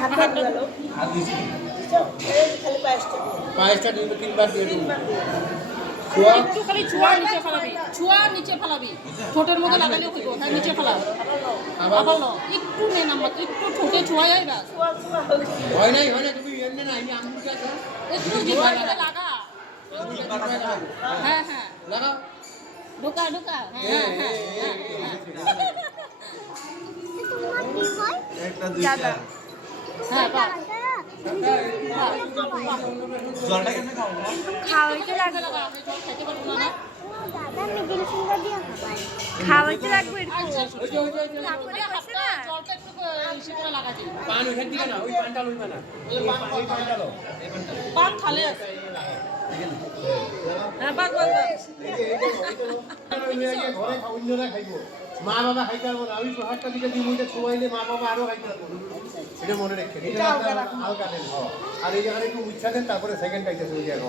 হাত গেল হাত দিছি খালি পায়েসটা দিয়ে তিনবার দিয়ে দেবো একটু খালি ছোঁয়া নিচে ফেলাবি ঠোঁটের মধ্যে লাগালেও হইব হ্যাঁ নিচে ফেলা আবার ল একটু নে নাম্বার একটু ঠোঁটে ছোঁয়া যায় বাস হয় নাই তুমি এমনি না আমি আঙুল কে আছে একটু জিহ্বাতে লাগা হ্যাঁ হ্যাঁ লাগাও ঢোকা হ্যাঁ হ্যাঁ একটা দুইটা হ্যাঁ বাহ জলটা কেমনে খাও খাওয়াইতে লাগবে লাগা আমি জল খেতে পারবো না দাদা মিডিল ফিঙ্গার দিয়ে খাওয়াইতে লাগবে তারপরে হাতটা জলটা একটু ইসে করে লাগাতে পান ওইখান থেকে না ওই পানটা লইবা না ওই পানটা লো পান খালে আছে হ্যাঁ বাস ঘরে অন্যরা খাইব মা বাবা খাইতে পারবো না আমি প্রসাদটা দিকে দুই মুঠে ছোয়াইলে মা বাবা আরো খাইতে পারবো এটা মনে রাখেন এটা হালকা দেন আর এই জায়গায় একটু উচ্ছা দেন তারপরে সেকেন্ড খাইতেছে ওই জায়গা